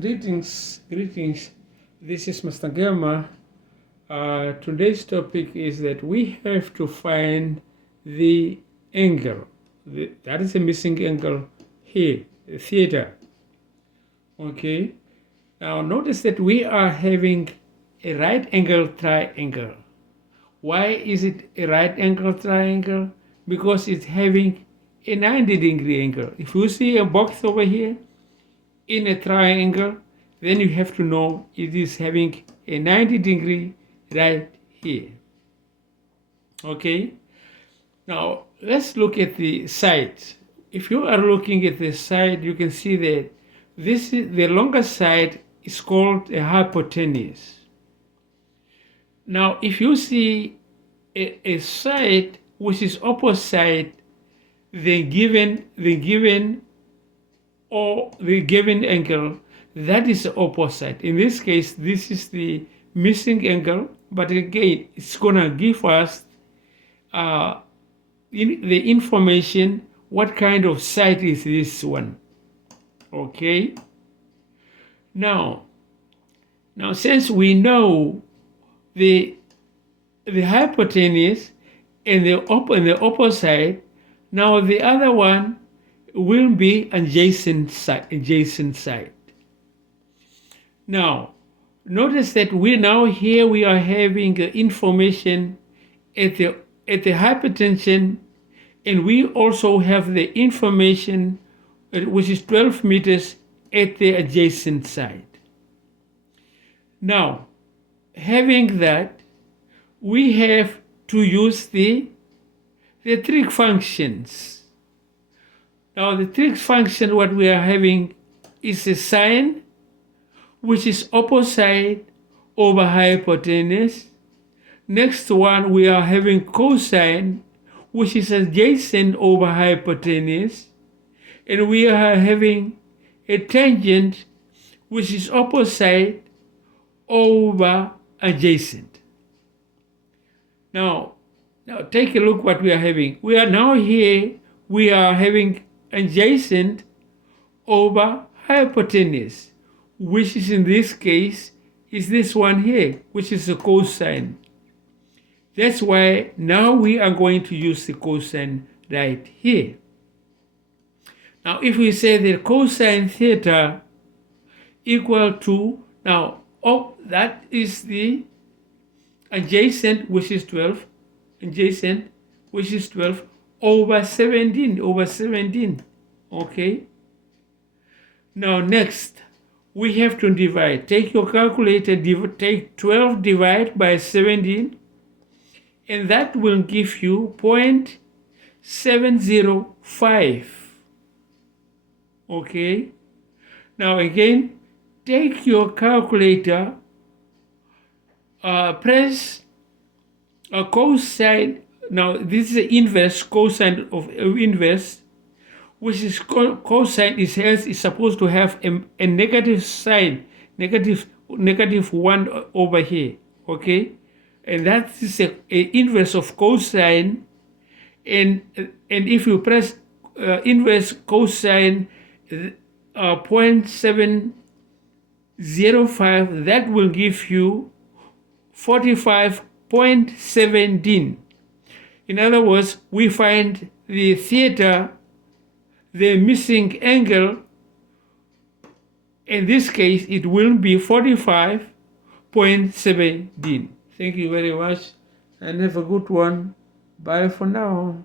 Greetings. This is Mr. Gema. Today's topic is that we have to find the angle. That is a missing angle here, the theta. Okay. Now notice that we are having a right angle triangle. Why is it a right angle triangle? Because it's having a 90-degree angle. If you see a box over here in a triangle, then you have to know it is having a 90-degree right here. Okay. Now let's look at the side. If you are looking at the side, you can see that this is the longer side is called a hypotenuse. Now, if you see a side which is opposite the given angle, that is the opposite. In this case, this is the missing angle, but again, it's gonna give us the information what kind of side is this one. Okay. Now since we know the hypotenuse and the opposite, now the other one will be adjacent side. Now notice that we are having information at the hypotension, and we also have the information which is 12 meters at the adjacent side. Now, having that, we have to use the trig functions. Now, the trig function, what we are having is a sine, which is opposite over hypotenuse. Next one, we are having cosine, which is adjacent over hypotenuse. And we are having a tangent, which is opposite over adjacent. Now take a look what we are having. We are having adjacent over hypotenuse, which is in this case is this one here, which is the cosine. That's why now we are going to use the cosine right here. Now if we say that cosine theta equal to, that is the adjacent, which is 12, over 17, okay? Now next, we have to divide. Take your calculator, take 12 divided by 17, and that will give you 0.705. Okay? Now again, take your calculator, press a cosine. Now this is the inverse cosine of inverse, which is cosine is supposed to have a negative sign, negative 1 over here. Okay? And that is a inverse of cosine, and if you press inverse cosine 0.705, that will give you 45.17. In other words, we find the theta, the missing angle. In this case, it will be 45.17. Thank you very much and have a good one. Bye for now.